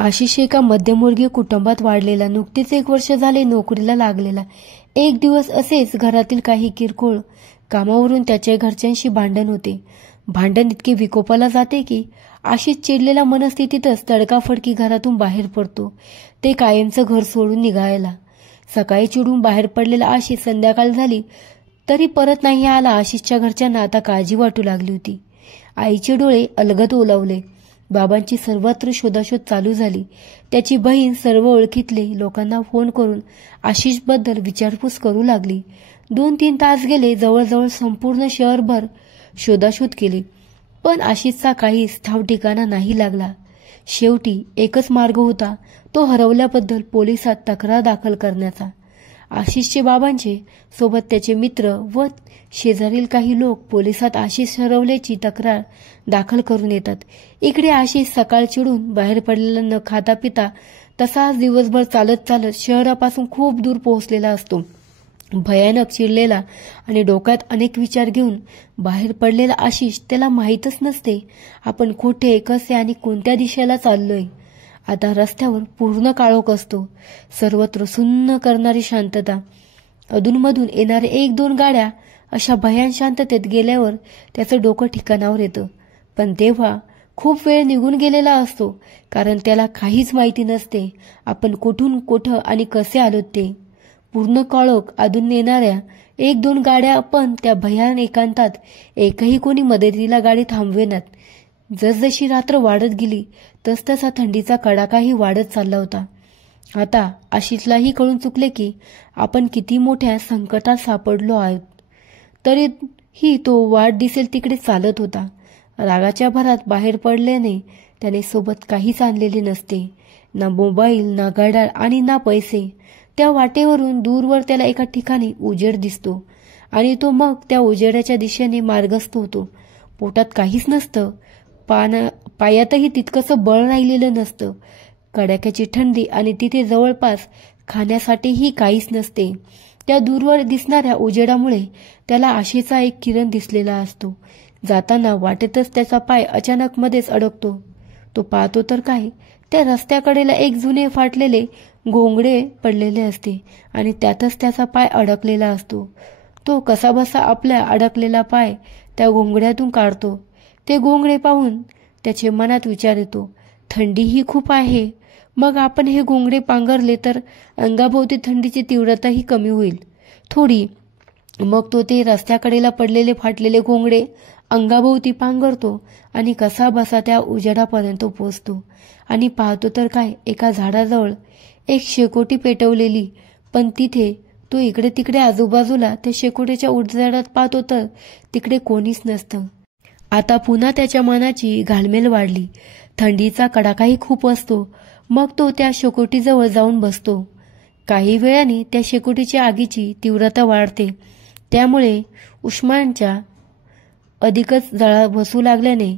आशिष एका मध्यमवर्गीय कुटुंबात वाढलेला, नुकतीच 1 वर्ष झाले नोकरीला लागलेला. एक दिवस असेच घरातील काही किरकोळ कामावरून त्याच्या घरच्यांशी भांडण होते. भांडण इतके विकोपाला जाते की आशिष चिडलेल्या मनस्थितीतच तडकाफडकी घरातून बाहेर पडतो. ते कायमचं घर सोडून निघायला. सकाळी चिडून बाहेर पडलेला आशिष संध्याकाळ झाली तरी परत नाही आला. आशिषच्या घरच्यांना आता काळजी वाटू लागली होती. आईचे डोळे अलगद ओलावले. बाबांची सर्वत्र शोधाशोध चालू झाली. त्याची बहीण सर्व ओळखीतले लोकांना फोन करून आशिषबद्दल विचारपूस करू लागली. 2-3 तास गेले. जवळजवळ संपूर्ण शहरभर शोधाशोध केली, पण आशिषचा काहीच ठाव ठिकाणा नाही लागला. शेवटी एकच मार्ग होता, तो हरवल्याबद्दल पोलिसात तक्रार दाखल करण्याचा. आशिषचे बाबांचे सोबत त्याचे मित्र व शेजारील काही लोक पोलिसात आशिष हरवल्याची तक्रार दाखल करून येतात. इकडे आशिष सकाळ चिडून बाहेर पडलेला न खाता पिता तसाच दिवसभर चालत चालत शहरापासून खूप दूर पोहोचलेला असतो. भयानक चिडलेला आणि डोक्यात अनेक विचार घेऊन बाहेर पडलेला आशिष त्याला माहीतच नसते आपण कुठे, कसे आणि कोणत्या दिशेला चाललोय. आता रस्त्यावर पूर्ण काळोख असतो. सर्वत्र सुन्न करणारी शांतता. अधूनमधून येणारे 1-2 गाड्या अशा भयान शांततेत गेल्यावर त्याचं डोकं ठिकाणावर येतं. पण तेव्हा खूप वेळ निघून गेलेला असतो, कारण त्याला काहीच माहिती नसते आपण कुठून कुठं आणि कसे आलोत ते. पूर्ण काळोख अधून येणाऱ्या 1-2 गाड्या, पण त्या भयान एकांतात एकही कोणी मदतीला गाडी थांबवेनात. जसजशी रात्र वाढत गेली तसतसा थंडीचा कडाकाही वाढत चालला होता. आता आशिषलाही कळून चुकले की आपण किती मोठ्या संकटात सापडलो आहोत. तरीही तो वाट दिसेल तिकडे चालत होता. रागाच्या भरात बाहेर पडल्याने त्याने सोबत काहीच आणलेले नसते. ना मोबाईल, ना घड्याळ आणि ना पैसे. त्या वाटेवरून दूरवर त्याला एका ठिकाणी उजेड दिसतो आणि तो मग त्या उजेडाच्या दिशेने मार्गस्थ होतो. पोटात काहीच नसतं. पायातही तितकंसं बळ राहिलेलं नसतं. कडाक्याची थंडी आणि तिथे जवळपास खाण्यासाठीही काहीच नसते. त्या दूरवर दिसणाऱ्या उजेडामुळे त्याला आशेचा एक किरण दिसलेला असतो. जाताना वाटेतच त्याचा पाय अचानक मध्येच अडकतो. तो पाहतो तर काय, त्या रस्त्याकडेला एक जुने फाटलेले घोंगडे पडलेले असते आणि त्यातच त्याचा पाय अडकलेला असतो. तो कसाबसा आपला अडकलेला पाय त्या घोंगड्यातून काढतो. ते घोंगडे पाहून त्याच्या मनात विचार येतो, थंडीही खूप आहे. मग आपण हे घोंगडे पांघरले तर अंगाभोवती थंडीची तीव्रताही कमी होईल थोडी. मग तो ते रस्त्याकडेला पडलेले फाटलेले घोंगडे अंगाभोवती पांघरतो आणि कसाबसा त्या उजेडापर्यंत पोचतो आणि पाहतो तर काय, एका झाडाजवळ एक शेकोटी पेटवलेली. पण तिथे तो इकडे तिकडे आजूबाजूला त्या शेकोटीच्या उजेडात पाहतो तर तिकडे कोणीच नसतं. आता पुन्हा त्याच्या मनाची घालमेल वाढली. थंडीचा कडाकाही खूप असतो. मग तो त्या शेकोटीजवळ जाऊन बसतो. काही वेळाने त्या शेकोटीच्या आगीची तीव्रता वाढते. त्यामुळे उष्मांच्या अधिकच जळा बसू लागल्याने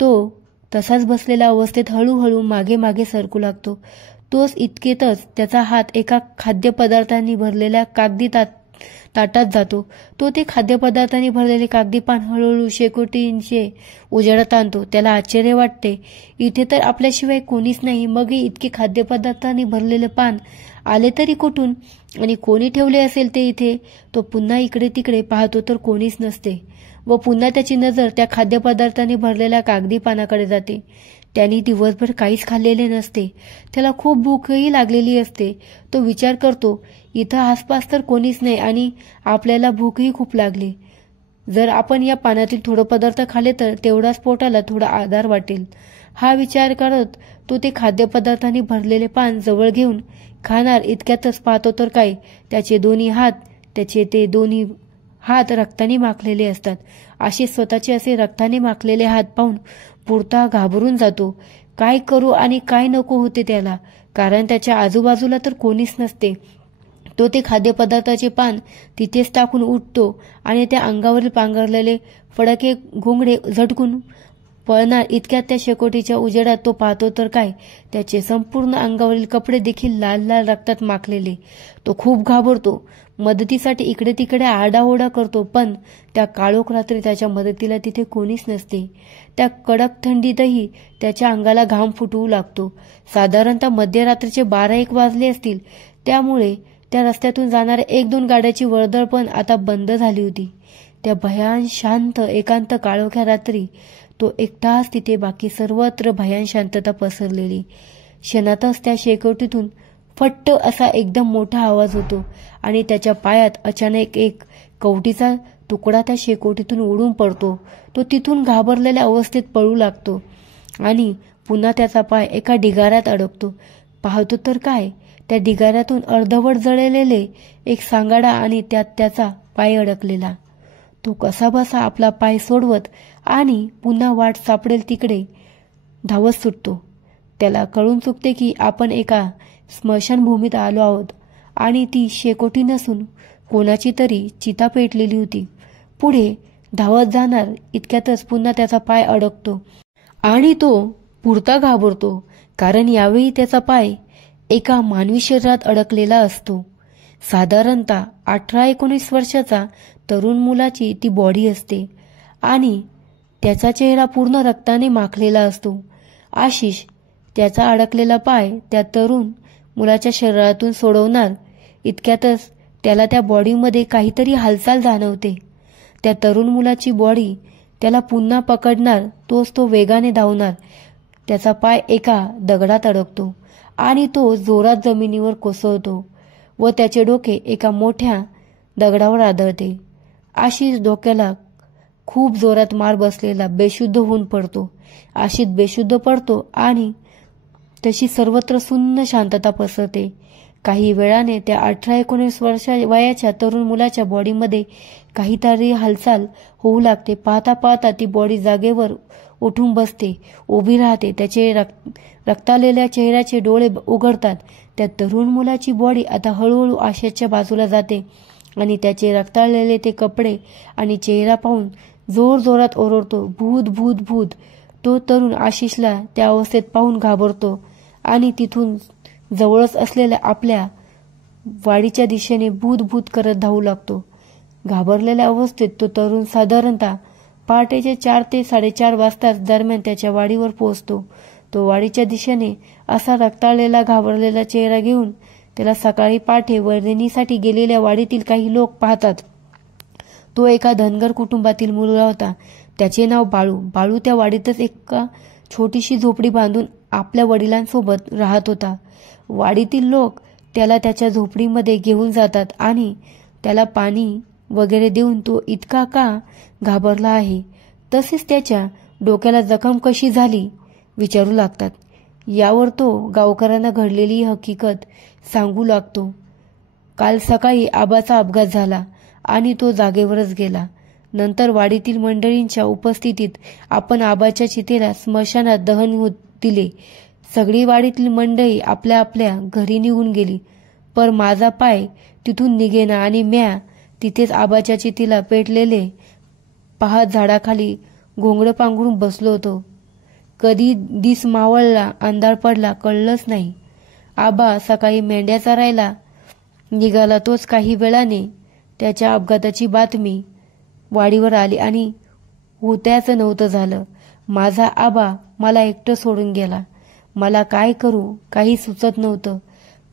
तो तसाच बसलेल्या अवस्थेत हळूहळू मागे मागे सरकू लागतो. तोच इतकेतच त्याचा हात एका खाद्यपदार्थांनी भरलेल्या कागदी ताटात जातो. तो ते खाद्यपदार्थांनी भरलेले कागदी पान हळूहळू शेकोटींचे उजेडात आणतो. त्याला आश्चर्य वाटते, इथे तर आपल्याशिवाय कोणीच नाही. मग इतके खाद्यपदार्थांनी भरलेले पान आले तरी कुठून आणि कोणी ठेवले असेल ते इथे. तो पुन्हा इकडे तिकडे पाहतो तर कोणीच नसते व पुन्हा त्याची नजर त्या खाद्यपदार्थांनी भरलेल्या कागदी पानाकडे जाते. त्यांनी दिवसभर काहीच खाल्लेले नसते. त्याला खूप भूकही लागलेली असते. तो विचार करतो, इथं आसपास तर कोणीच नाही आणि आपल्याला भूकही खूप लागली. जर आपण या पानातील थोडं पदार्थ खाल्ले तर तेवढाच पोटाला थोडा आधार वाटेल. हा विचार करत तो ते खाद्यपदार्थांनी भरलेले पान जवळ घेऊन खाणार. इतक्यातच पाहतो तर काय, त्याचे दोन्ही हात रक्ताने माखलेले असतात. असे स्वतःचे असे रक्ताने माखलेले हात पाहून पुरता घाबरून जातो. काय करू आणि काय नको होते त्याला, कारण त्याच्या आजूबाजूला तर कोणीच नसते. तो ते खाद्यपदार्थाचे पान तिथेच टाकून उठतो आणि त्या अंगावरील पांघरलेले फडके घोंगडे झटकून पळणार इतक्यात त्या शेकोटीच्या उजेडात तो पाहतो तर काय, त्याचे संपूर्ण अंगावरील कपडे देखील लाल लाल रक्तात माखलेले. तो खूप घाबरतो. मदतीसाठी इकडे तिकडे आरडाओरडा करतो, पण त्या काळोख रात्री त्याच्या मदतीला तिथे कोणीच नसते. त्या कडक थंडीतही त्याच्या अंगाला घाम फुटवू लागतो. साधारणतः मध्यरात्रीचे 12-1 वाजले असतील. त्यामुळे त्या रस्त्यातून जाणाऱ्या 1-2 गाड्याची वर्दळ पण आता बंद झाली होती. त्या भयान शांत एकांत काळोख्या रात्री तो एकटाच तिथे, बाकी सर्वत्र भयान शांतता पसरलेली. क्षणातच त्या शेकोटीतून फट्ट असा एकदम मोठा आवाज होतो आणि त्याच्या पायात अचानक एक कवटीचा तुकडा त्या शेकोटीतून उडून पडतो. तो तिथून घाबरलेल्या अवस्थेत पळू लागतो आणि पुन्हा त्याचा पाय एका ढिगाऱ्यात अडकतो. पाहतो तर काय, त्या ढिगाऱ्यातून अर्धवट जळलेले एक सांगाडा आणि त्यात त्याचा पाय अडकलेला. तो कसाबसा आपला पाय सोडवत आणि पुन्हा वाट सापडेल तिकडे धावत सुटतो. त्याला कळून चुकते की आपण एका स्मशानभूमीत आलो आहोत आणि ती शेकोटी नसून कोणाची तरी चिता पेटलेली होती. पुढे धावत जाणार इतक्यातच पुन्हा त्याचा पाय अडकतो आणि तो पुरता घाबरतो, कारण यावेळी त्याचा पाय एका मानवी शरीरात अडकलेला असतो. साधारणतः 18-19 वर्षाचा तरुण मुलाची ती बॉडी असते आणि त्याचा चेहरा पूर्ण रक्ताने माखलेला असतो. आशिष त्याचा अडकलेला पाय त्या तरुण मुलाच्या शरीरातून सोडवणार इतक्यातच त्याला त्या बॉडीमध्ये काहीतरी हालचाल जाणवते. त्या तरुण मुलाची बॉडी त्याला पुन्हा पकडणार तोच तो वेगाने धावणार. त्याचा पाय एका दगडात अडकतो आणि तो जोरात जमिनीवर कोसळतो व त्याचे डोके एका मोठ्या दगडावर आदळते. आशिष डोक्याला खूप जोरात मार बसलेला बेशुद्ध होऊन पडतो. आशिष बेशुद्ध पडतो आणि तशी सर्वत्र सुन्न शांतता पसरते. काही वेळाने त्या 18-19 वयाच्या तरुण मुलाच्या बॉडीमध्ये काहीतरी हालचाल होऊ लागते. पाहता पाहता ती बॉडी जागेवर उठून बसते, उभी राहते. त्याचे रक्तालेल्या चेहऱ्याचे डोळे उघडतात. त्या तरुण मुलाची बॉडी आता हळूहळू आशिषच्या बाजूला जाते आणि त्याचे रक्ताळलेले ते कपडे आणि चेहरा पाहून जोर जोरात ओरडतो, भूत भूत भूत. तो तरुण आशिषला त्या अवस्थेत पाहून घाबरतो आणि तिथून जवळच असलेल्या आपल्या वाडीच्या दिशेने भूत भूत करत धावू लागतो. घाबरलेल्या अवस्थेत तो तरुण साधारणतः पहाटेचे 4 ते 4:30 वाजता दरम्यान त्याच्या वाडीवर पोहोचतो. तो वाडीच्या दिशेने असा रक्ताळलेला घाबरलेला चेहरा घेऊन त्याला सकाळी पहाटे वर्गणीसाठी गेलेल्या वाडीतील काही लोक पाहतात. तो एका धनगर कुटुंबातील मुलगा होता. त्याचे नाव बाळू. बाळू त्या वाडीतच एका छोटीशी झोपडी बांधून आपल्या वडिलांसोबत राहत होता. वाडीतील लोक त्याला त्याच्या झोपडीमध्ये घेऊन जातात आणि त्याला पाणी वगैरे देऊन तो इतका का घाबरला आहे, तसेच त्याच्या डोक्याला जखम कशी झाली विचारू लागतात. यावर तो गावकऱ्यांना घडलेली हकीकत सांगू लागतो. काल सकाळी आबाचा अपघात झाला आणि तो जागेवरच गेला. नंतर वाडीतील मंडळींच्या उपस्थितीत आपण आबाच्या चितेला स्मशानात दहन दिले. सगळी वाडीतील मंडळी आपल्या आपल्या घरी निघून गेली, पर माझा पाय तिथून निघेना आणि म्या तिथेच आबाच्या चितेला पेटलेले पाहत झाडाखाली घोंगडं पांघरून बसलो होतो. कधी दिस मावळला, अंधार पडला कळलंच नाही. आबा सकाळी मेंढ्या चरायला निघाला. तोच काही वेळाने त्याच्या अपघाताची बातमी वाडीवर आली आणि होत्याचं नव्हतं झालं. माझा आबा मला एकटं सोडून गेला. मला काय करू काही सुचत नव्हतं.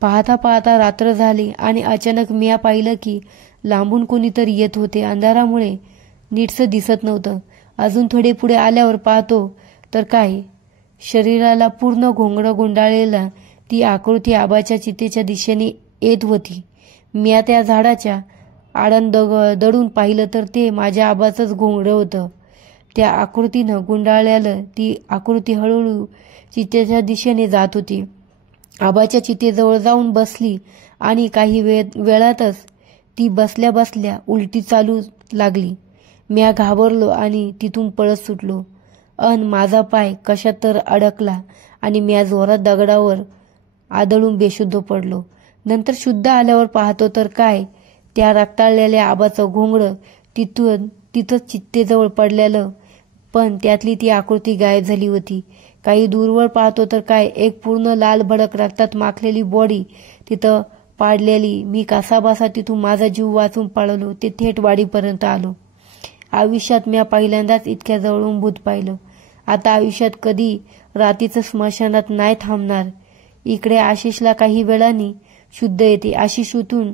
पाहता पाहता रात्र झाली आणि अचानक मी पाहिलं की लांबून कोणीतरी येत होते. अंधारामुळे नीटसं दिसत नव्हतं. अजून थोडे पुढे आल्यावर पाहतो तर काय, शरीराला पूर्ण घोंगडं गुंडाळलेला ती आकृती आबाच्या चितेच्या दिशेने येत होती. मी त्या झाडाच्या आडन दडून पाहिलं तर ते माझ्या आबाचंच घोंगडं होतं. त्या आकृतीनं गुंडाळलेलं ती आकृती हळूहळू चितेच्या दिशेने जात होती. आबाच्या चितेजवळ जाऊन बसली आणि काही वेळातच ती बसल्या बसल्या उलटी चालू लागली. म्या घाबरलो आणि तिथून पळत सुटलो. माझा पाय कशात तर अडकला आणि म्या जोरात दगडावर आदळून बेशुद्ध पडलो. नंतर शुद्ध आल्यावर पाहतो तर काय, त्या रक्ताळलेल्या आबाचं घोंगडं तिथंच चित्तेजवळ पडलेलं पण त्यातली ती आकृती गायब झाली होती. काही दूरवर पाहतो तर काय, एक पूर्ण लाल भडक रक्तात माखलेली बॉडी तिथं पाडलेली. मी कासाबासा तिथून माझा जीव वाचून पळालो ते थेट वाडीपर्यंत आलो. आयुष्यात मी पहिल्यांदाच इतक्या जवळून भूत पाहिलं. आता आयुष्यात कधी रात्रीचं स्मशानात नाही थांबणार. इकडे आशिषला काही वेळाने शुद्ध येते. आशिष उठून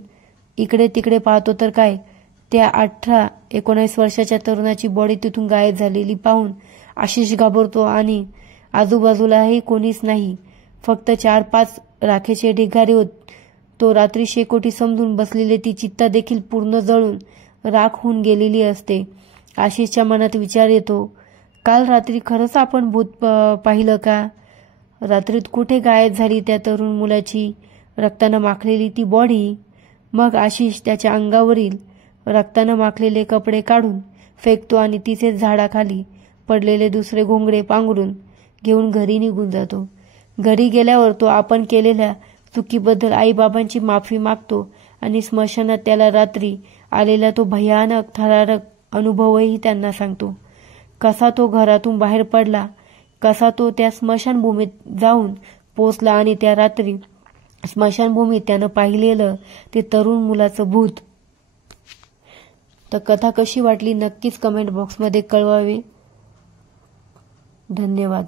इकडे तिकडे पाहतो तर काय, त्या 18-19 वर्षाच्या तरुणाची बॉडी तिथून गायब झालेली पाहून आशिष घाबरतो आणि आजूबाजूलाही कोणीच नाही, फक्त 4-5 राखेचे ढिगारे होत. तो रात्री शेकोटी समजून बसलेली ती चित्ता देखील पूर्ण जळून राख होऊन गेलेली असते. आशिषच्या मनात विचार येतो, काल रात्री खरंच आपण भूत पाहिलं का? रात्रीत कुठे गायब झाली त्या तरुण मुलाची रक्तानं माखलेली ती बॉडी? मग आशिष त्याच्या अंगावरील रक्तानं माखलेले कपडे काढून फेकतो आणि तिथेच झाडाखाली पडलेले दुसरे घोंगडे पांघरून घेऊन घरी निघून जातो. घरी गेल्यावर तो आपण केलेल्या चुकीबद्दल आईबाबांची माफी मागतो आणि स्मशानात त्याला रात्री आलेला तो भयानक थरारक अनुभवही त्यांना सांगतो. कसा तो घरातून बाहेर पडला, कसा तो त्या स्मशानभूमीत जाऊन पोचला आणि त्या रात्री स्मशानभूमीत त्यानं पाहिलेलं ते तरुण मुलाचं भूत. तर कथा कशी वाटली नक्कीच कमेंट बॉक्समध्ये कळवावे. धन्यवाद.